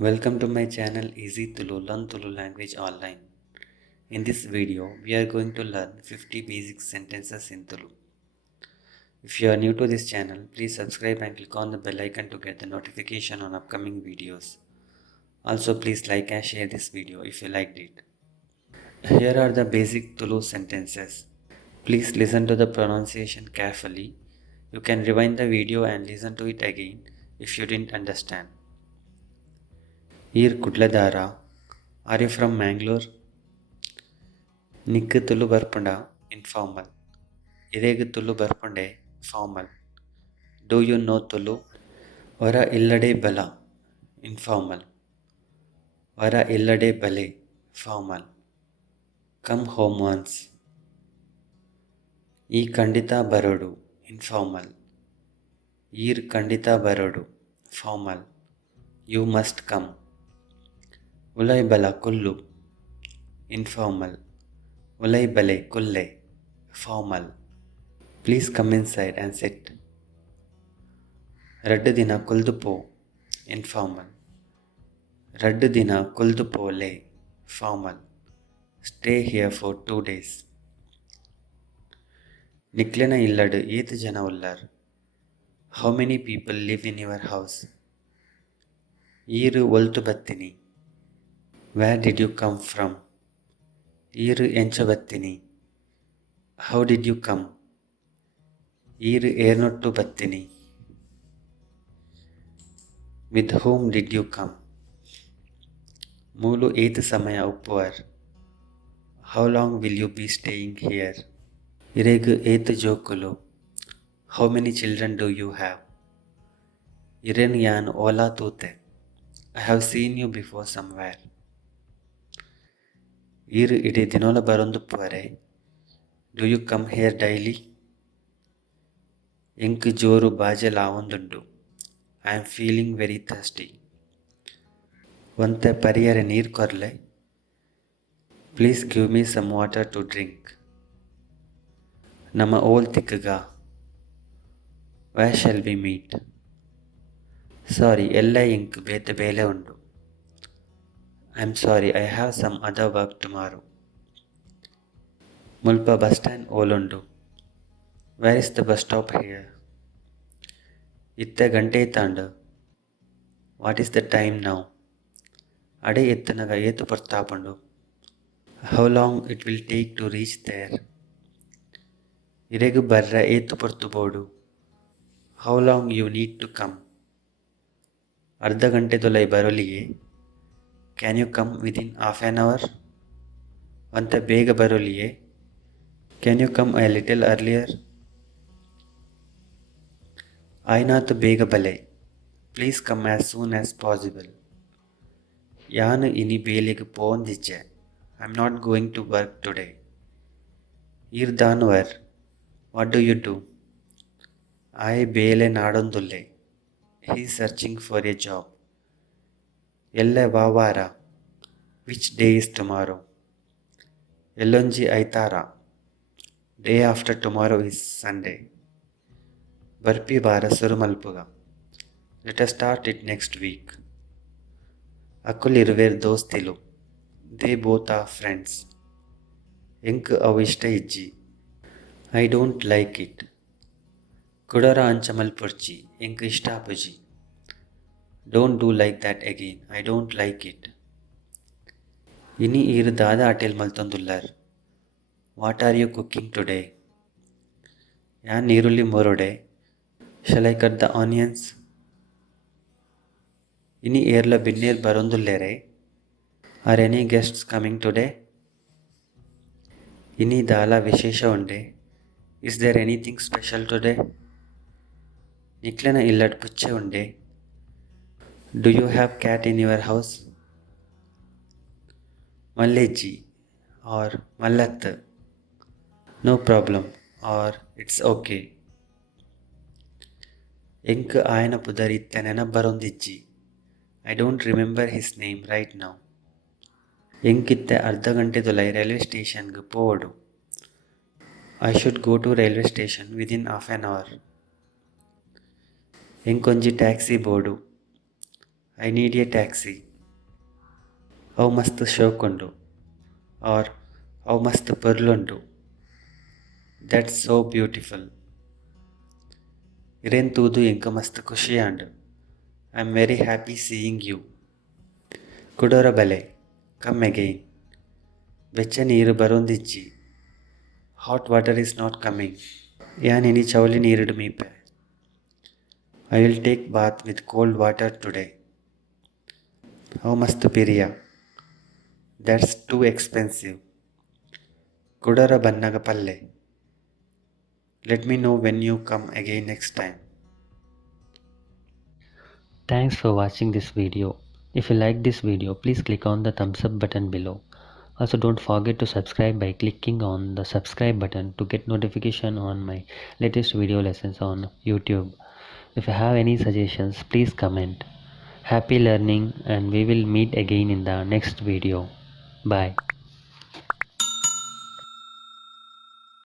Welcome to my channel Easy Tulu Learn Tulu Language Online. In this video, we are going to learn 50 basic sentences in Tulu. If you are new to this channel, please subscribe and click on the bell icon to get the notification on upcoming videos. Also, please like and share this video if you liked it. Here are the basic Tulu sentences. Please listen to the pronunciation carefully. You can rewind the video and listen to it again if you didn't understand. Here Kudladara. Are you from Mangalore? Nikku Tulu Barpunda, informal. Iregu Tulu Barpunde, formal. Do you know Tulu? Vara Illade Bala, informal. Vara Illade Bale, formal. Come home once. E Kandita Barodu, informal. Eer Kandita Barodu, formal. You must come. Ulai Bala Kullu, informal. Ulai Bale Kulle, formal. Please come inside and sit. Raddu Dina Kuldupo, informal. Raddu Dina Kuldupole, formal. Stay here for 2 days. Niklena illadu eight jana ullar. How many people live in your house? Iru oltu battini. Where did you come from? Iru encha battini. How did you come? Iru ernottu battini. With whom did you come? Mulu eight samaya uppuvar. How long will you be staying here? Iregu eight jokulu. How many children do you have? Iren yan ola tute. I have seen you before somewhere. Iru ide dinola baronduppuare. Do you come here daily? Enku joru baje lavundundu. I am feeling very thirsty. Vante pariyare neer korle. Please give me some water to drink. Nama ol tikkuga. Where shall we meet? Sorry, ella enku bete bele undu. I'm sorry, I have some other work tomorrow. Mulpa bus stand olundu. Where is the bus stop here? Itte gante tandu. What is the time now? Ade ettanaga etu partapandu. How long it will take to reach there? Iregu barra etu portubodu. How long you need to come? Ardha gante dolai baroliye. Can you come within half an hour? Ante bega baroliye. Can you come a little earlier? Ainatu bega bale. Please come as soon as possible. Yanu ini belige pondiche. I'm not going to work today. Ir danwar. What do you do? I bele nadondulle. He is searching for a job. Elle vavara. Which day is tomorrow? Ellonji aitara. Day after tomorrow is Sunday. Barpi vara surumalpuga. Let us start it next week. Akul irver dostilu. They both are friends. Enku avishta ijji. I don't like it. Kudara anchamalpurchi. Enku ishtapuji. Don't do like that again. I don't like it. Ini iru dada atel maltondullar. What are you cooking today? Yan nirulli morode. Shall I cut the onions? Ini erla binner barondulere. Are any guests coming today? Ini dala vishesha unde. Is there anything special today? Niklena illad puche unde. Do you have cat in your house? Malleji or Mallat. No problem or it's okay. Enku ayana pudarittana barondijji. I don't remember his name right now. Enkitte ardha gante dolai railway station gu povodu. I should go to railway station within half an hour. Enkonji taxi bodu. I need a taxi. ಅವು ಮಸ್ತ್ ಶೋಕುಂಡು ಆರ್ ಅವು ಮಸ್ತ್ ಪೊರ್ಲುಂಡು. That's so beautiful. ಇರೆನ್ ತೂದು ಎಂಕ ಮಸ್ತ್ ಖುಷಿಯಾಂಡು. I am very happy seeing you. ಕುಡೋರ ಬಲೆ, ಕಮ್ ಅಗೈನ್. ಬೆಚ್ಚ ನೀರು ಬರೊಂದಿಜ್ಜಿ. Hot water is not coming. ಯಾನ್ ಇನಿ ಚೌಲಿ ನೀರುಡು ಮೀಪೆ. I will take bath with cold water today. ಅವು ಮಸ್ತ್ ಪಿರಿಯ. That's too expensive. ಕುಡರ ಬನ್ನಗ ಪಲ್ಲೆ. Let me know when you come again next time. Thanks for watching this video. If you like this video, please click on the thumbs up button below. Also, don't forget to subscribe by clicking on the subscribe button to get notification on my latest video lessons on YouTube. If you have any suggestions, please comment. Happy learning, and we will meet again in the next video. Bye.